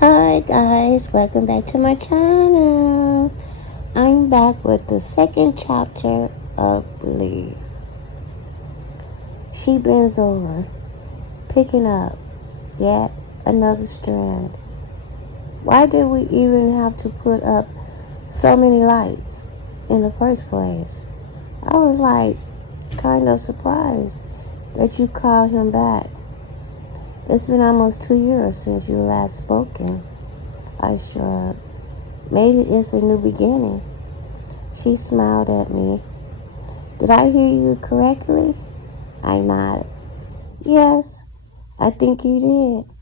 Hi guys, welcome back to my channel. I'm back with the second chapter of Believe. She bends over, picking up yet another strand. Why did we even have to put up so many lights in the first place? I was kind of surprised that you called him back. It's been almost 2 years since you last spoken. I shrugged. Maybe it's a new beginning. She smiled at me. Did I hear you correctly? I nodded. Yes, I think you did.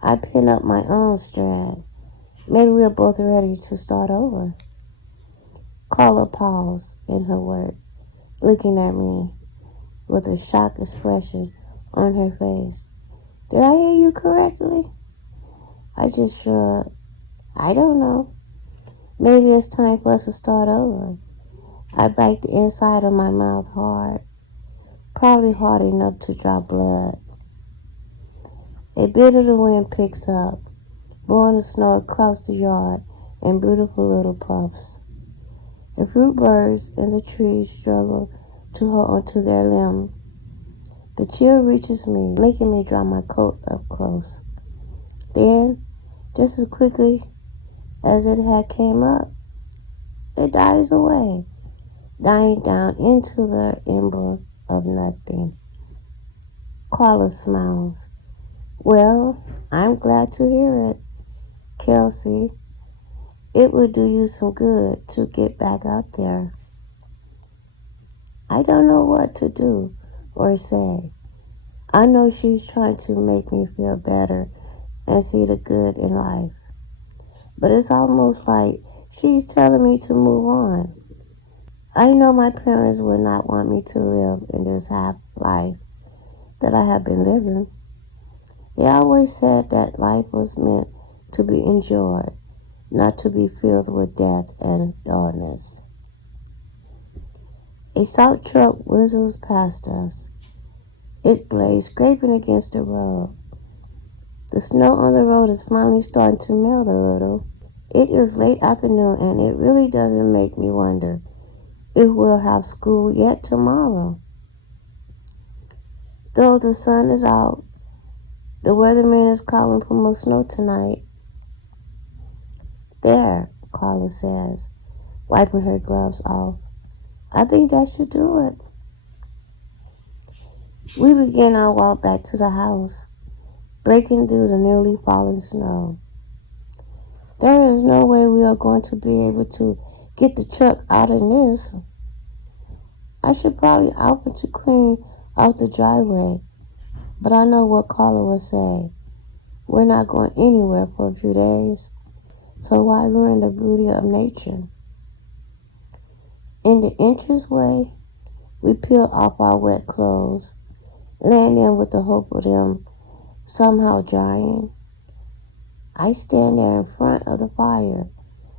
I pinned up my own strand. Maybe we're both ready to start over. Carla paused in her work, looking at me with a shocked expression on her face. Did I hear you correctly? I just shrugged. I don't know. Maybe it's time for us to start over. I bit the inside of my mouth hard, probably hard enough to draw blood. A bit of the wind picks up, blowing the snow across the yard in beautiful little puffs. The fruit birds in the trees struggle to hold onto their limbs. The chill reaches me, making me draw my coat up close. Then, just as quickly as it had came up, it dies away, dying down into the ember of nothing. Carla smiles. Well, I'm glad to hear it, Kelsey. It would do you some good to get back out there. I don't know what to do or say. I know she's trying to make me feel better and see the good in life. But it's almost like she's telling me to move on. I know my parents would not want me to live in this half life that I have been living. They always said that life was meant to be enjoyed, not to be filled with death and illness. A salt truck whistles past us, its blades scraping against the road. The snow on the road is finally starting to melt a little. It is late afternoon and it really doesn't make me wonder if we'll have school yet tomorrow. Though the sun is out, the weatherman is calling for more snow tonight. There, Carla says, wiping her gloves off. I think that should do it. We begin our walk back to the house, breaking through the newly fallen snow. There is no way we are going to be able to get the truck out in this. I should probably offer to clean out the driveway, but I know what Carla would say. We're not going anywhere for a few days, so why ruin the beauty of nature? In the entranceway, we peel off our wet clothes, laying them with the hope of them somehow drying. I stand there in front of the fire,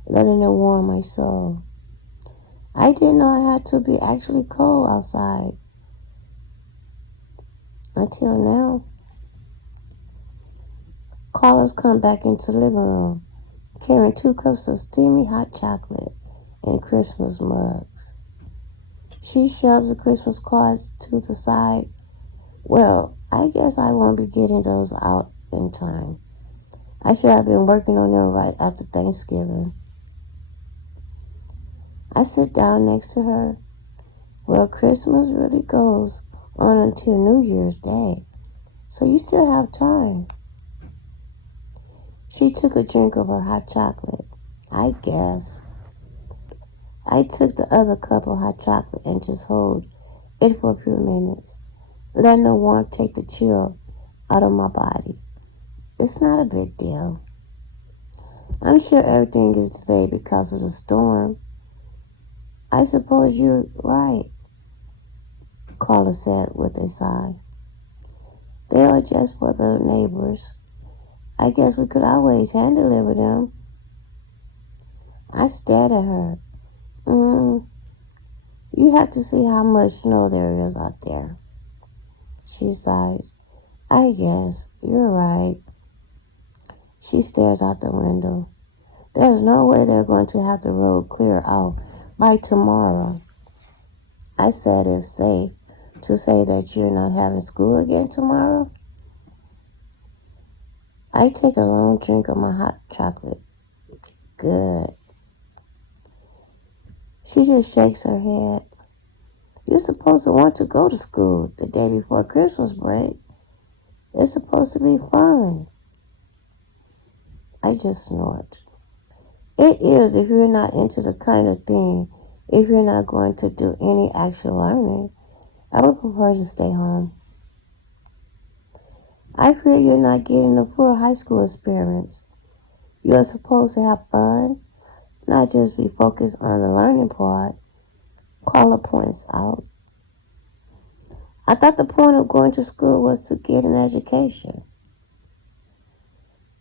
letting it warm my soul. I didn't know I had to be actually cold outside until now. Carla's come back into the living room, carrying 2 cups of steamy hot chocolate in Christmas mugs. She shoves the Christmas cards to the side. Well, I guess I won't be getting those out in time. I should have been working on them right after Thanksgiving. I sit down next to her. Well, Christmas really goes on until New Year's Day, so you still have time. She took a drink of her hot chocolate. I guess. I took the other cup of hot chocolate and just held it for a few minutes, letting the warmth take the chill out of my body. It's not a big deal. I'm sure everything is delayed because of the storm. I suppose you're right, Carla said with a sigh. They are just for the neighbors. I guess we could always hand deliver them. I stared at her. You have to see how much snow there is out there. She sighs. I guess you're right. She stares out the window. There's no way they're going to have the road clear out by tomorrow. I said it's safe to say that you're not having school again tomorrow. I take a long drink of my hot chocolate. Good. She just shakes her head. You're supposed to want to go to school the day before Christmas break. It's supposed to be fun. I just snort. It is if you're not into the kind of thing, if you're not going to do any actual learning. I would prefer to stay home. I fear you're not getting the full high school experience. You are supposed to have fun, not just be focused on the learning part. Carla points out. I thought the point of going to school was to get an education.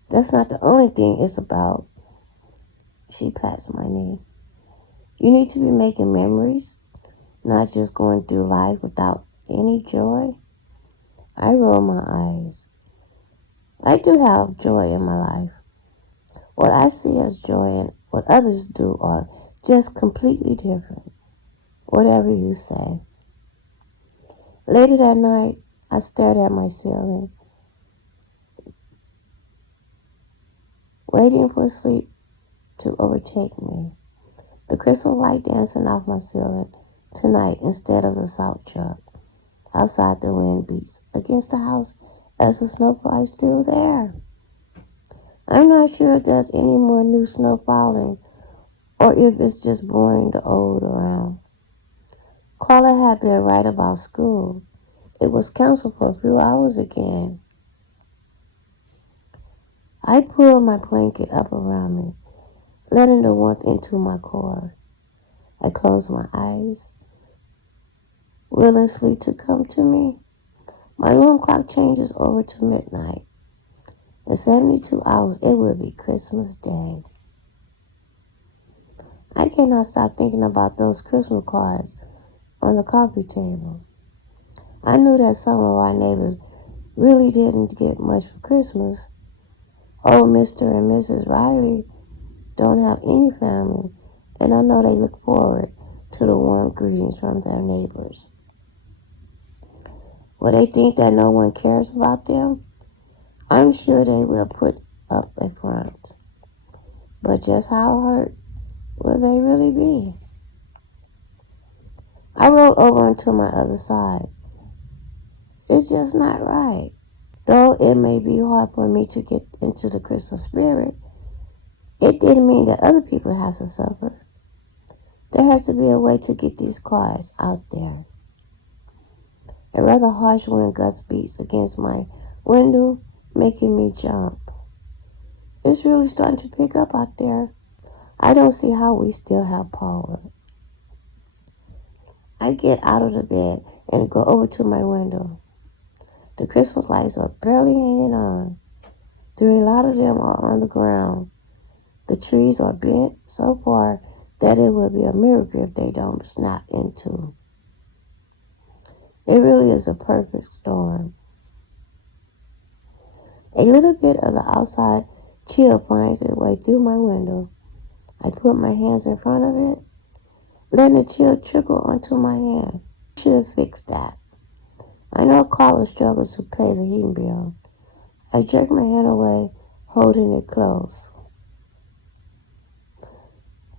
That's not the only thing it's about. She pats my knee. You need to be making memories, not just going through life without any joy. I roll my eyes. I do have joy in my life. What I see as joy and what others do are just completely different. Whatever you say. Later that night, I stared at my ceiling, waiting for sleep to overtake me. The crystal light dancing off my ceiling tonight instead of the salt truck. Outside, the wind beats against the house as the snow flies through the air. I'm not sure if there's any more new snow falling or if it's just blowing the old around. Carla had been right about school. It was canceled for a few hours again. I pulled my blanket up around me, letting the warmth into my core. I closed my eyes, willing sleep to come to me. My alarm clock changes over to midnight. In 72 hours, it will be Christmas Day. I cannot stop thinking about those Christmas cards on the coffee table. I knew that some of our neighbors really didn't get much for Christmas. Old Mr. and Mrs. Riley don't have any family, and I know they look forward to the warm greetings from their neighbors. Will they think that no one cares about them? I'm sure they will put up a front. But just how hurt will they really be? I rolled over onto my other side. It's just not right. Though it may be hard for me to get into the Christmas spirit, it didn't mean that other people have to suffer. There has to be a way to get these cards out there. A rather harsh wind gust beats against my window, making me jump. It's really starting to pick up out there. I don't see how we still have power. I get out of the bed and go over to my window. The Christmas lights are barely hanging on. A lot of them are on the ground. The trees are bent so far that it would be a miracle if they don't snap in two. It really is a perfect storm. A little bit of the outside chill finds its way through my window. I put my hands in front of it, letting the chill trickle onto my hand. I should fix that. I know Carla struggles to pay the heating bill. I jerk my hand away, holding it close.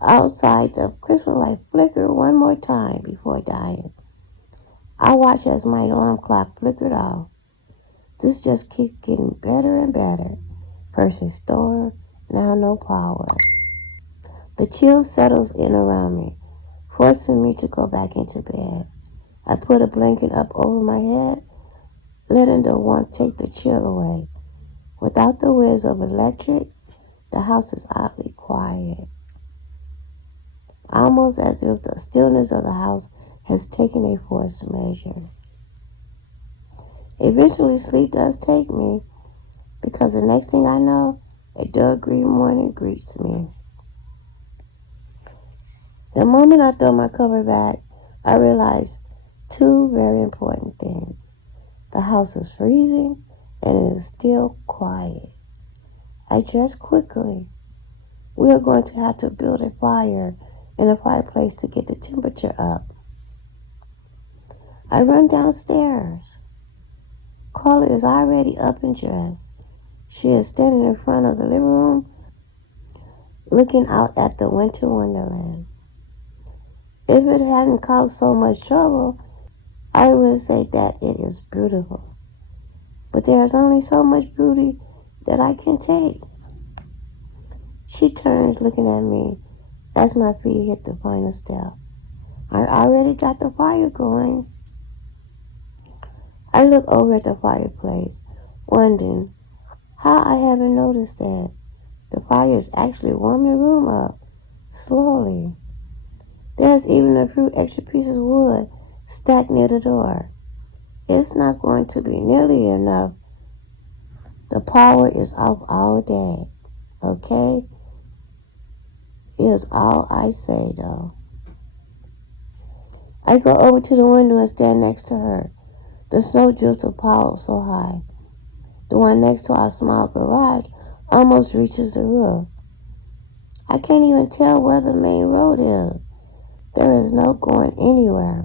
Outside, the Christmas light flickered one more time before dying. I watched as my alarm clock flickered off. This just keeps getting better and better. First a storm, now no power. The chill settles in around me, forcing me to go back into bed. I put a blanket up over my head, letting the warmth take the chill away. Without the whiz of electric, the house is oddly quiet. Almost as if the stillness of the house has taken a forced measure. Eventually, sleep does take me, because the next thing I know, a dull green morning greets me. The moment I throw my cover back, I realize two very important things. The house is freezing, and it is still quiet. I dress quickly. We are going to have to build a fire in the fireplace to get the temperature up. I run downstairs. Carla is already up and dressed. She is standing in front of the living room, looking out at the winter wonderland. If it hadn't caused so much trouble, I would say that it is beautiful. But there is only so much beauty that I can take. She turns, looking at me as my feet hit the final step. I already got the fire going. I look over at the fireplace, wondering how I haven't noticed that. The fire is actually warming the room up, slowly. There's even a few extra pieces of wood stacked near the door. It's not going to be nearly enough. The power is off all day, okay? Is all I say, though. I go over to the window and stand next to her. The snow drifts piled so high. The one next to our small garage almost reaches the roof. I can't even tell where the main road is. There is no going anywhere.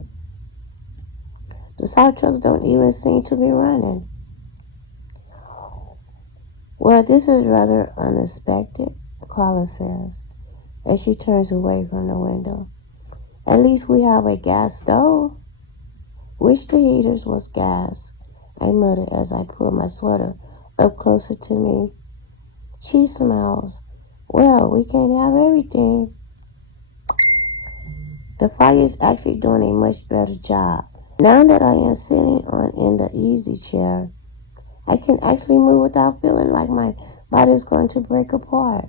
The side trucks don't even seem to be running. Well, this is rather unexpected, Carla says, as she turns away from the window. At least we have a gas stove. Wish the heaters was gas, I muttered as I pulled my sweater up closer to me. She smiles. Well, we can't have everything. The fire is actually doing a much better job. Now that I am sitting in the easy chair, I can actually move without feeling like my body is going to break apart.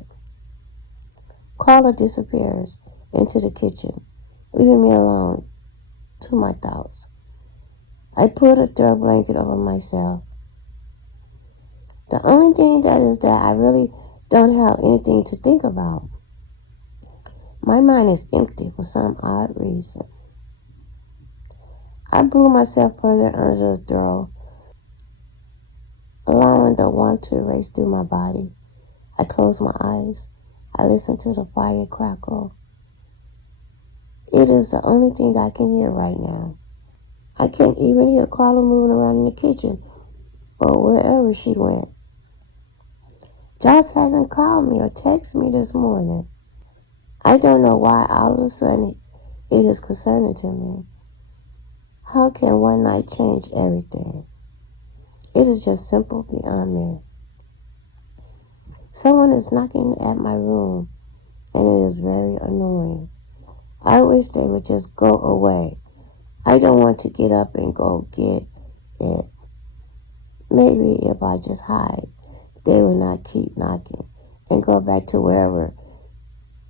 Carla disappears into the kitchen, leaving me alone to my thoughts. I put a throw blanket over myself. The only thing that is that I really don't have anything to think about. My mind is empty for some odd reason. I blew myself further under the throw, allowing the warmth to race through my body. I close my eyes. I listen to the fire crackle. It is the only thing I can hear right now. I can't even hear Carla moving around in the kitchen or wherever she went. Josh hasn't called me or texted me this morning. I don't know why all of a sudden it is concerning to me. How can one night change everything? It is just simple beyond me. Someone is knocking at my room, and it is very annoying. I wish they would just go away. I don't want to get up and go get it. Maybe if I just hide, they will not keep knocking and go back to wherever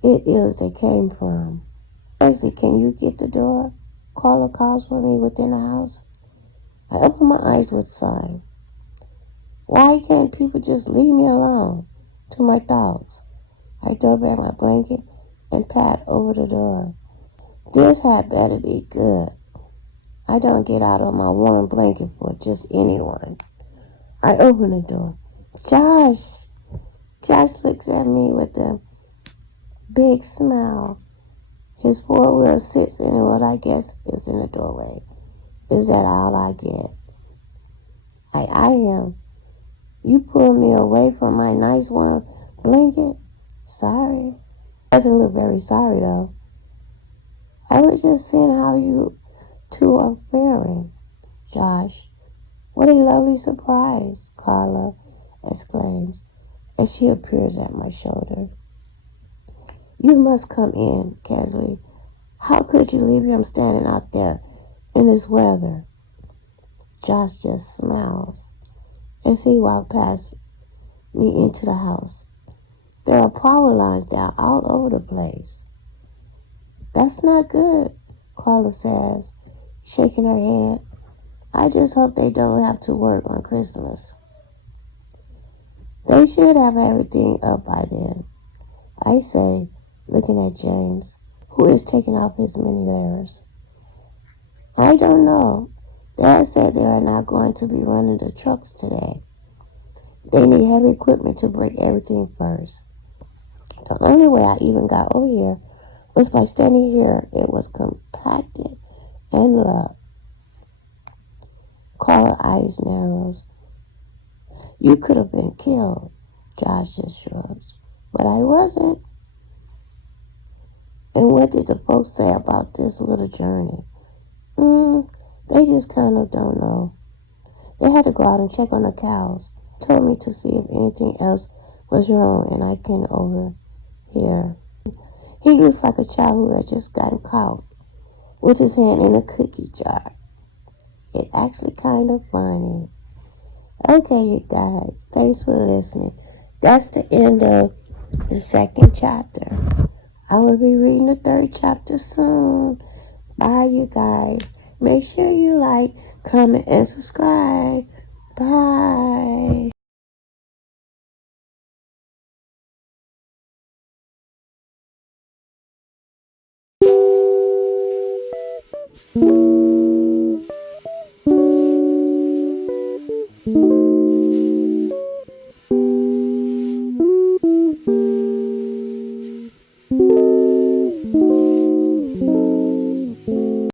it is they came from. Leslie, can you get the door? Carla calls for me within the house. I open my eyes with a sigh. Why can't people just leave me alone to my thoughts? I throw back my blanket and pat over the door. This had better be good. I don't get out of my warm blanket for just anyone. I open the door. Josh! Josh looks at me with a big smile. His four-wheel sits in what I guess is in the doorway. Is that all I get? I eye him. You pulled me away from my nice warm blanket? Sorry. Doesn't look very sorry though. I was just seeing how you two are faring. Josh. What a lovely surprise, Carla exclaims as she appears at my shoulder. You must come in, Kesley. How could you leave him standing out there in this weather? Josh just smiles as he walks past me into the house. There are power lines down all over the place. That's not good, Carla says, shaking her head. I just hope they don't have to work on Christmas. They should have everything up by then, I say, looking at James, who is taking off his many layers. I don't know. Dad said they are not going to be running the trucks today. They need heavy equipment to break everything first. The only way I even got over here was by standing here. It was compacted and loved. Carla eyes narrows. You could have been killed. Josh just shrugs. But I wasn't. And what did the folks say about this little journey? They just kind of don't know. They had to go out and check on the cows. Told me to see if anything else was wrong, and I came over here. He looks like a child who had just gotten caught with his hand in a cookie jar. It's actually kind of funny. Okay, you guys, thanks for listening. That's the end of the second chapter. I will be reading the third chapter soon. Bye, you guys. Make sure you like, comment, and subscribe. Bye.